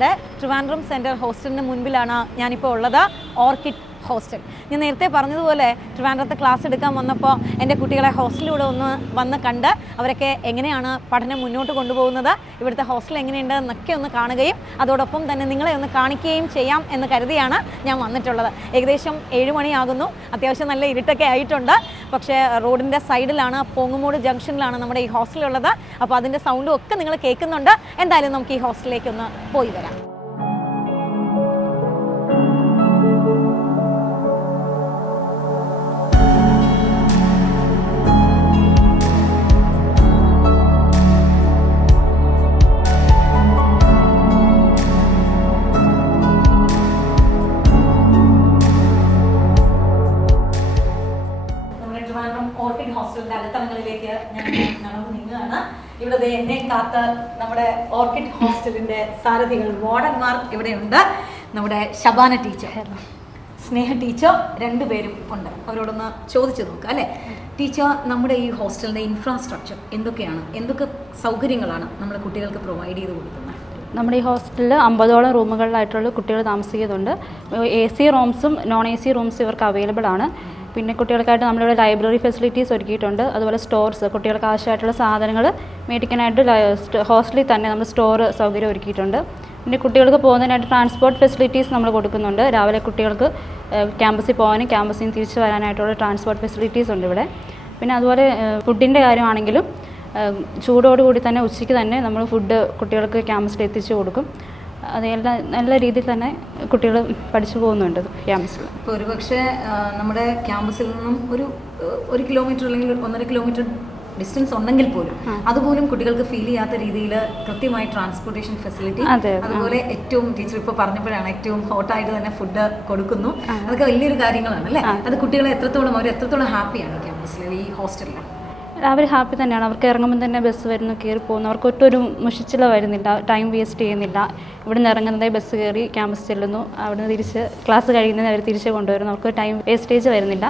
നമ്മുടെ ട്രിവാൻഡ്രം സെൻറ്റർ ഹോസ്റ്റലിന് മുൻപിലാണ് ഞാനിപ്പോൾ ഉള്ളത്. Orchid hostel. ഞാൻ നേരത്തെ പറഞ്ഞതുപോലെ ട്രിവാൻഡ്രത്ത് ക്ലാസ് എടുക്കാൻ വന്നപ്പോൾ എൻ്റെ കുട്ടികളെ ഹോസ്റ്റലിലൂടെ വന്ന് കണ്ട് അവരൊക്കെ എങ്ങനെയാണ് പഠനം മുന്നോട്ട് കൊണ്ടുപോകുന്നത്, ഇവിടുത്തെ ഹോസ്റ്റൽ എങ്ങനെയുണ്ട് എന്നൊക്കെ ഒന്ന് കാണുകയും അതോടൊപ്പം തന്നെ നിങ്ങളെ ഒന്ന് കാണിക്കുകയും ചെയ്യാം എന്ന് കരുതിയാണ് ഞാൻ വന്നിട്ടുള്ളത്. ഏകദേശം 7 മണിയാകുന്നു. അത്യാവശ്യം നല്ല ഇരുട്ടൊക്കെ ആയിട്ടുണ്ട്. പക്ഷേ റോഡിൻ്റെ സൈഡിലാണ്, പോങ്ങുമൂട് ജംഗ്ഷനിലാണ് നമ്മുടെ ഈ ഹോസ്റ്റലുള്ളത്. അപ്പോൾ അതിൻ്റെ സൗണ്ടും ഒക്കെ നിങ്ങൾ കേൾക്കുന്നുണ്ട്. എന്തായാലും നമുക്ക് ഈ ഹോസ്റ്റലിലേക്ക് ഒന്ന് പോയി വരാം. ഓർക്കിഡ് ഹോസ്റ്റലിന്റെ അകത്തളങ്ങളിലേക്ക് ഞാൻ നടന്നു നീങ്ങുകയാണ്. ഇവിടെ എന്നെ കാത്ത് നമ്മുടെ ഓർക്കിഡ് ഹോസ്റ്റലിന്റെ സാരഥികൾ, വാർഡന്മാർ ഇവിടെയുണ്ട്. നമ്മുടെ ശബാന ടീച്ചർ, സ്നേഹ ടീച്ചർ, 2 പേരും ഉണ്ട്. അവരോടൊന്ന് ചോദിച്ചു നോക്കുക അല്ലേ. ടീച്ചർ, നമ്മുടെ ഈ ഹോസ്റ്റലിന്റെ ഇൻഫ്രാസ്ട്രക്ചർ എന്തൊക്കെയാണ്, എന്തൊക്കെ സൗകര്യങ്ങളാണ് നമ്മുടെ കുട്ടികൾക്ക് പ്രൊവൈഡ് ചെയ്ത് കൊടുക്കുന്നത്? നമ്മുടെ ഈ ഹോസ്റ്റലിൽ 50ഓളം റൂമുകളിലായിട്ടുള്ള കുട്ടികൾ താമസിക്കുന്നുണ്ട്. AC റൂംസും നോൺ AC റൂംസും ഇവർക്ക് അവൈലബിൾ ആണ്. പിന്നെ കുട്ടികൾക്കായിട്ട് നമ്മളിവിടെ ലൈബ്രറി ഫെസിലിറ്റീസ് ഒരുക്കിയിട്ടുണ്ട്. അതുപോലെ സ്റ്റോർസ്, കുട്ടികൾക്ക് ആവശ്യമായിട്ടുള്ള സാധനങ്ങൾ മേടിക്കാനായിട്ട് ഹോസ്റ്റലിൽ തന്നെ നമ്മൾ സ്റ്റോർ സൗകര്യം ഒരുക്കിയിട്ടുണ്ട്. പിന്നെ കുട്ടികൾക്ക് പോകുന്നതിനായിട്ട് ട്രാൻസ്പോർട്ട് ഫെസിലിറ്റീസ് നമ്മൾ കൊടുക്കുന്നുണ്ട്. രാവിലെ കുട്ടികൾക്ക് ക്യാമ്പസിൽ പോകാനും ക്യാമ്പസിൽ നിന്ന് തിരിച്ച് വരാനായിട്ടുള്ള ട്രാൻസ്പോർട്ട് ഫെസിലിറ്റീസ് ഉണ്ട് ഇവിടെ. പിന്നെ അതുപോലെ ഫുഡിൻ്റെ കാര്യമാണെങ്കിലും ചൂടോടുകൂടി തന്നെ ഉച്ചയ്ക്ക് തന്നെ നമ്മൾ ഫുഡ് കുട്ടികൾക്ക് ക്യാമ്പസിൽ എത്തിച്ചു കൊടുക്കും. അതെല്ലാം നല്ല രീതിയിൽ തന്നെ കുട്ടികൾ പഠിച്ചു പോകുന്നുണ്ട് ക്യാമ്പസിൽ. ഇപ്പോൾ ഒരുപക്ഷെ നമ്മുടെ ക്യാമ്പസിൽ നിന്നും ഒരു 1 കിലോമീറ്റർ അല്ലെങ്കിൽ 1.5 കിലോമീറ്റർ ഡിസ്റ്റൻസ് ഉണ്ടെങ്കിൽ പോലും അതുപോലും കുട്ടികൾക്ക് ഫീൽ ചെയ്യാത്ത രീതിയിൽ കൃത്യമായി ട്രാൻസ്പോർട്ടേഷൻ ഫെസിലിറ്റി, അതുപോലെ ഏറ്റവും ടീച്ചർ ഇപ്പോൾ പറഞ്ഞപ്പോഴാണ് ഏറ്റവും ഹോട്ടായിട്ട് തന്നെ ഫുഡ് കൊടുക്കുന്നു. അതൊക്കെ വലിയൊരു കാര്യങ്ങളാണ് അല്ലേ. അത് കുട്ടികളെ എത്രത്തോളം ഹാപ്പിയാണ് ക്യാമ്പസിൽ, ഈ ഹോസ്റ്റലിൽ? അവർ ഹാപ്പി തന്നെയാണ്. അവർക്ക് ഇറങ്ങുമ്പോൾ തന്നെ ബസ് വരുന്നു, കയറി പോകുന്നു. അവർക്ക് ഒറ്റൊരു മുഷിച്ചില വരുന്നില്ല, ടൈം വേസ്റ്റ് ചെയ്യുന്നില്ല. ഇവിടെ നിന്ന് ഇറങ്ങുന്നതേ ബസ് കയറി ക്യാമ്പസ് ചെല്ലുന്നു, അവിടെ നിന്ന് തിരിച്ച് ക്ലാസ് കഴിയുന്നത് അവർ തിരിച്ച് കൊണ്ടുവരുന്നു. അവർക്ക് ടൈം വേസ്റ്റേജ് വരുന്നില്ല.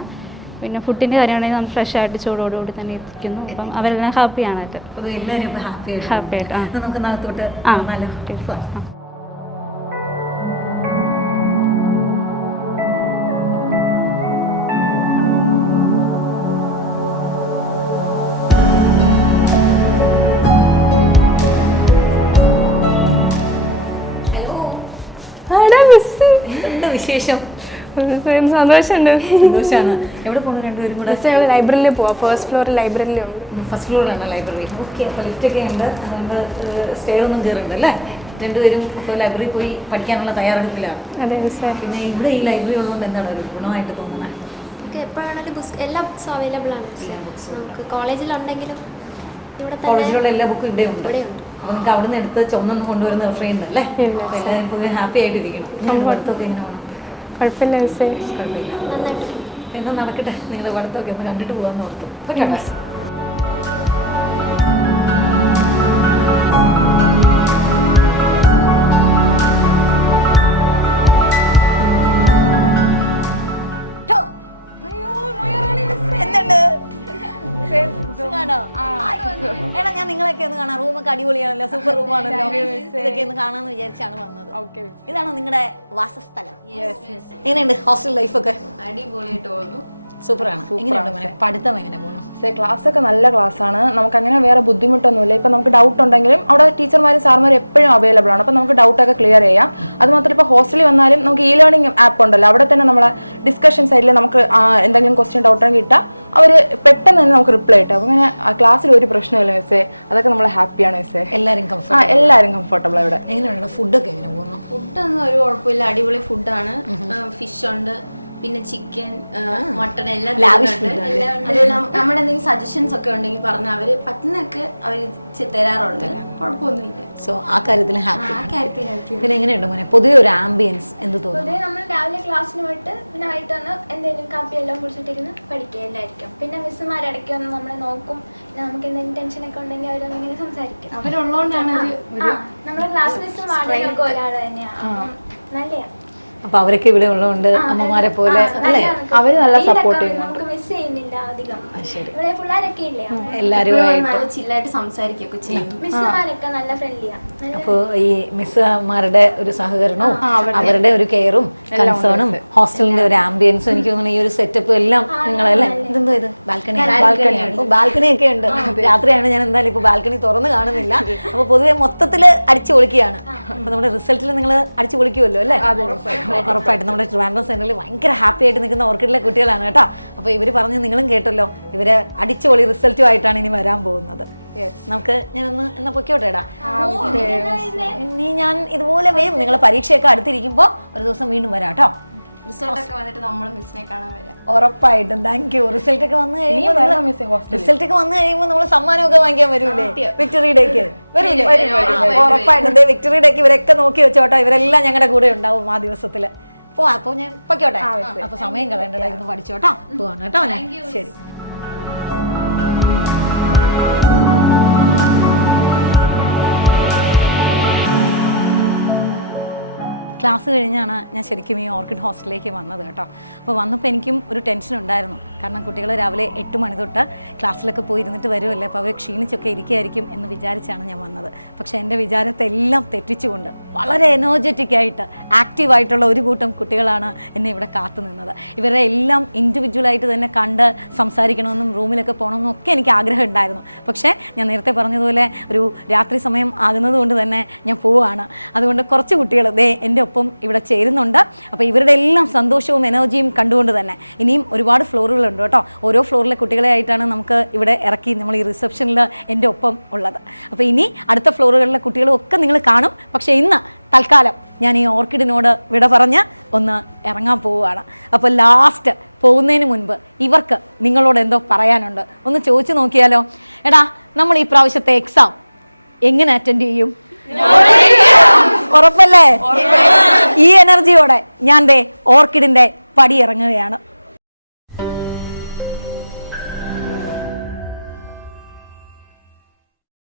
പിന്നെ ഫുഡിൻ്റെ കാര്യമാണെങ്കിൽ നമ്മൾ ഫ്രഷ് ആയിട്ട് ചൂടോടുകൂടി തന്നെ എത്തിക്കുന്നു. അപ്പം അവരെല്ലാം ഹാപ്പിയാണ്. ഹാപ്പിയായിട്ട് വിശേഷം? സന്തോഷമുണ്ട്. സന്തോഷമാണ്. എവിടെ പോകുന്നു 2 പേരും കൂടെ? ഞങ്ങൾ ലൈബ്രറിയിൽ പോവാം. ഫസ്റ്റ് ഫ്ലോറിൽ ലൈബ്രറിയിലുണ്ട്. ഫസ്റ്റ് ഫ്ലോറിലാണ് ലൈബ്രറി. ഓക്കെ. അപ്പോൾ ലിഫ്റ്റൊക്കെ ഉണ്ട്, അതുകൊണ്ട് സ്റ്റെയർ ഒന്നും കയറുന്നുണ്ട് അല്ലേ? 2 പേരും ഇപ്പോൾ ലൈബ്രറിയിൽ പോയി പഠിക്കാനുള്ള തയ്യാറെടുപ്പിലാണ്. അതെ സാർ. പിന്നെ ഇവിടെ ഈ ലൈബ്രറി ഉള്ളതുകൊണ്ട് എന്താണ് ഒരു ഗുണമായിട്ട് തോന്നുന്നത്? നമുക്ക് എപ്പോഴാണെങ്കിലും എല്ലാ ബുക്സും അവൈലബിൾ ആണ്. നമുക്ക് കോളേജിലുണ്ടെങ്കിലും കോളേജിലുള്ള എല്ലാ ബുക്കും ഇവിടെ ഉണ്ട്. അപ്പോൾ നിങ്ങൾക്ക് അവിടെ നിന്ന് എടുത്ത് ചുമന്നൊന്നും കൊണ്ടുവരുന്ന റെഫർ അല്ലേ? എല്ലാവരും പൊതുവെ ഹാപ്പി ആയിട്ടിരിക്കണം. പഠിത്തമൊക്കെ എങ്ങനെ വേണം? കുഴപ്പമില്ല. എന്നാ നടക്കട്ടെ, നിങ്ങൾ പഠിത്തമൊക്കെ ഒന്ന് കണ്ടിട്ട് പോകാമെന്ന് ഓർത്തു. ഓക്കെ. എടാ, ഞാൻ നിങ്ങളൊക്കെ ഒന്ന് കാണാം. റൂമൊക്കെ അടിപൊളിയാണല്ലോ, സൂപ്പർ റൂമാണല്ലോ. ഇതൊക്കെ ഒന്ന് കാണാമെന്ന് വിചാരിച്ചാണ് വന്നത്. ഇതാണോ നിങ്ങളുടെ വാസസ്ഥലം? എങ്ങനെയുണ്ട് ഹോസ്റ്റൽ ലൈഫൊക്കെ? അടിപൊളിയായിട്ട് പോകുന്നു. സൂപ്പറാണ്. എങ്ങനെയുണ്ട് പഠിത്തം, എങ്ങനെ പോകുന്നു? ക്ലാസ് ഒക്കെ നല്ല ക്ലാസ്സാണ്. നമുക്ക് അങ്ങനെ വേറെ ബുദ്ധിമുട്ടൊന്നുമില്ല. ഇപ്പം നമുക്ക് ഡൗട്ട് ഉണ്ടെങ്കിലും അവിടെ ടീച്ചർമാരും സാർമാരും എപ്പോഴും അവൈലബിൾ ആണ്. അപ്പം നമുക്ക് ഡൗട്ടൊക്കെ ക്ലിയർ ചെയ്യാം. അതുമാത്രം ഇപ്പോൾ ഹോസ്റ്റലിൽ വന്നാലും നമുക്ക് ലേണിംഗ് ആപ്പ് ഉണ്ടല്ലോ, അവിടെ തന്നെ നമ്മളെ ഡിസ്കഷൻ സൈഡിൽ നമുക്ക് എന്തെങ്കിലും ക്വസ്റ്റ്യൻ ഡൗട്ട് ഉണ്ടെങ്കിൽ ഇട്ടാൽ അവർ പെട്ടെന്ന് തന്നെ നമുക്ക് റിപ്ലൈ കിട്ടും. അപ്പം അങ്ങനെ ക്ലാസ്സിൽ ഒരു പ്രശ്നമില്ല മിസ്സേ. അതൊക്കെ നമ്മൾ ഹാപ്പിയാണ് മിസ്സേ. എല്ലാവരും കംഫർട്ടബിൾ. ഇവിടെ എങ്ങനെയുണ്ട് ഫുഡൊക്കെ? എങ്ങനെ പോകുന്നു? ഫുഡൊന്നും ഒരു കുഴപ്പമില്ല, അടിപൊളി ഫുഡാണ്. ഫിഷ് ഉണ്ട്, പിന്നെ ചിക്കൻ, മട്ടൺ എല്ലാം. അതുപോലെ നമ്മുടെ എന്തെങ്കിലും സജഷൻസ് ഒക്കെ ഉണ്ടെങ്കിൽ പറഞ്ഞാൽ അവര് പറ്റുന്നൊക്കെ അവർ തരാറുണ്ട്. കുഴപ്പമൊന്നുമില്ല. സോ ആ കാര്യത്തിൽ ഹാപ്പി. പിന്നെ എങ്ങനെയുണ്ട് മോനെ പൊതുവെ ഒരു ആംബിയൻസ് എന്ത് തോന്നുന്നു? നമ്മൾ രാവിലെ ക്ലാസ്സിന് പോയിട്ട് പിന്നെ ആയിട്ട് വന്ന് എന്തെങ്കിലും കാപ്പി എല്ലാം കുടിച്ചിട്ടിരുന്ന് പഠിക്കുകയല്ലായിരിക്കും. പിന്നെ മിസ്സുമാർ ഇടയ്ക്ക് വന്ന് നമ്മളെ നോക്കും. പിന്നെ നമുക്ക് എന്തെങ്കിലും ടെൻഷനൊക്കെ ഉണ്ടെങ്കിൽ അവരൊന്നിങ്ങനെ സംസാരിക്കും. അവരുള്ളതുകൊണ്ടാണ് നമ്മുടെ ക്ലാസ് മിസ്സും വാർഡനൊക്കെ ഒരാൾ തന്നെയാണ്. നല്ലതാണ്. അപ്പൊ അവരൊക്കെ ഇവിടെ ഉള്ളതുകൊണ്ട് അമ്മമാരെ പോലെ അല്ലേ, അവര് നല്ല സപ്പോർട്ട് നമുക്ക് മിസ് ചെയ്യുന്നില്ല. അധികം. ശരി. ഇവിടെ പിള്ളേരൊക്കെ ഇല്ലേ, എല്ലാവരുമായിട്ട് നല്ല ചില്ലായിട്ട് സംസാരിക്കുകയൊക്കെ ചെയ്യും. മിസ്സുമാരൊക്കെ നല്ല ഫ്രണ്ട്ലിയാ. അപ്പോൾ ഈ മിസ്സുമാരുടെ ഒരു സഹകരണവും അവരുടെ ഒരു കെയറും കൺസേണും ഹോസ്റ്റലിന്റെ ഒരു ആംബിയൻസും എനിക്ക് തോന്നുന്നു ഈ ഒരു സെറ്റപ്പും എല്ലാം നിങ്ങളല്ലേ. ഇതെന്തോ ഇത് ബാൽക്കണി ഒക്കെ ഉണ്ട്. രാത്രിയാണ്, ഞാൻ എന്തായാലും ഇപ്പൊ ബാൽക്കണി തുറന്ന് കാണുന്നില്ല. അപ്പൊ പൊതുവെ മൊത്തത്തില് അടിച്ചു പൊളിക്കുകയാണ്. അപ്പൊ നമ്മുടെ റിസൾട്ടിൽ നിങ്ങൾ അടിച്ചു പൊളിക്കുമല്ലോ അല്ലേ? ഉറപ്പായിട്ടും നമ്മുടെ ട്രിവാൻഡ്രം സെന്ററിൽ ഭയങ്കര ഹാപ്പി ആയിട്ട് നിൽക്കുന്ന ഓർക്കിഡിലെ കുട്ടികളാണ് കേട്ടോ. അപ്പൊ ഇവര് പറഞ്ഞ് നിങ്ങളും കേട്ടല്ലോ, ഇവര് അടിച്ചുപൊളി റിസൾട്ടും ആയിട്ടാണ് ഇനി വരാൻ പോകുന്നത്. നമുക്ക് ഞാനൊന്ന് എന്നാ പൊക്കോട്ടേടാ. ഇനി ഞാൻ ഇതുപോലെ വരും, നിങ്ങൾ പരീക്ഷയൊക്കെ അടുത്തിരിക്കുമ്പോ ഒരു ദിവസം വീണ്ടും വരാം കേട്ടോ. റിസൾട്ടൊക്കെ വന്നിട്ട് നമ്മൾ മിസ്സിനെ കാണാൻ വരാം. ഉറപ്പായിട്ടും. Thank you. റിസൾട്ട് ഒക്കെ വന്നു കഴിയുമ്പോൾ നമ്മൾ സമ്മാനമൊക്കെ വാങ്ങിക്കാൻ വരൂലേ വിക്ടറി ഡേക്ക്? വരൂലേ? ഉറപ്പായിട്ടും. വിക്ടറി ഡേക്ക് ഇവരൊക്കെ നോക്കി വെച്ചോട്ടോ, ഇവരെല്ലാം ഞങ്ങളുടെ കൂടെ ഉണ്ടാവും ആ ദിവസത്തില്. അപ്പൊ ഞാൻ പൊക്കോട്ടെ. അപ്പൊ സമയം കളയണ്ടടാ, ഇന്ന് പഠിച്ചോട്ടോ. പോവാണ് കേട്ടോ. ശരി. ക്ലാസ് കഴിഞ്ഞാണ് ഞാൻ ശരിക്കും ഈ ഓർക്കിഡ് ഹോസ്റ്റലിലേക്ക് വന്നത് കേട്ടോ. അപ്പോൾ വന്നപ്പോൾ എനിക്കും ഒരു ടെൻഷൻ ഉണ്ടായിരുന്നു. കാരണം കുട്ടികൾ രാവിലെ 8 മണി തൊട്ട് ക്ലാസ്സിലൊക്കെ പോയി ഇരുന്നിട്ട് വരുമല്ലേ, അപ്പോൾ അവർ ക്ഷീണിച്ചൊക്കെ ഇരിക്കുകയായിരിക്കും എന്ന് വിചാരിച്ചാണ് ഞാൻ വന്നത്. പക്ഷേ എൻ്റെ വിചാരത്തെ എല്ലാം തെറ്റിച്ചുകൊണ്ട് വളരെ എനർജറ്റിക് ആയിട്ട് ആക്റ്റീവായിട്ടുള്ള ഒരു കൂട്ടം കുട്ടികളാണ് എന്നെ ഇവിടെ കാത്തു നിന്നത്. ഇവരെ എല്ലാം ഇൻഡിവിജ്വലായിട്ട് തന്നെ കണ്ട് സംസാരിക്കണമെന്നും റൂമിലൊക്കെ പോകണമെന്നും ഒക്കെ എനിക്ക് ആഗ്രഹം ഉണ്ടായിരുന്നു. പക്ഷേ ഞാൻ നേരത്തെ പറഞ്ഞതുപോലെ ഒരു രാത്രി സമയം ആകുന്നത് കൊണ്ട് തന്നെ ഞാൻ പോവുകയാണ്. അതുകൊണ്ട് കുറച്ച് കുട്ടികൾ എൻ്റെ ഒപ്പം ഇവിടെ ചേരുന്നുണ്ട്. അപ്പോൾ ഇവരുടെ എല്ലാം സന്തോഷവും എനർജിയും കണ്ടുകൊണ്ട് തന്നെ ഇനിയും ഒരുപാട് ഫ്ലോറുകളുണ്ട് കേട്ടോ. ഓരോ ഫ്ലോറിലെ കുട്ടികളെ ആയിട്ടാണ് നമുക്ക് ഇവിടെ ഇറക്കി നമ്മൾ ഈ റിസപ്ഷനിൽ എൻ്റെ ഒപ്പം ഉള്ളത്. അപ്പോൾ ഇനി അടുത്ത ഫ്ലോറുകളിലെ കുട്ടികളും ഒക്കെ നിങ്ങൾ കാണും. പക്ഷേ ഇന്ന് തൽക്കാലം ഞാൻ ഈ ഓർക്കിഡിനോട് വിട പറഞ്ഞ് ഒന്ന് ഇറങ്ങാൻ പോവുകയാണ്. അപ്പോൾ ലാസ്റ്റ് പോകുന്നതിന് മുൻപ് ഇവർക്ക് നിങ്ങളോട് എന്തോ പറയാനുണ്ട്, ഒന്ന് ചോദിച്ചു നോക്കിയാലോ? എടാ, നമ്മൾ ഈ പ്രാവശ്യത്തെ എക്സാം എങ്ങനെ അറ്റൻഡ് ചെയ്യും? ഉറപ്പല്ലേ? ഈ എനർജിയോടെ ഞാൻ ഓർക്കിഡിന്റെ പടി ഇറങ്ങുകയാണ്.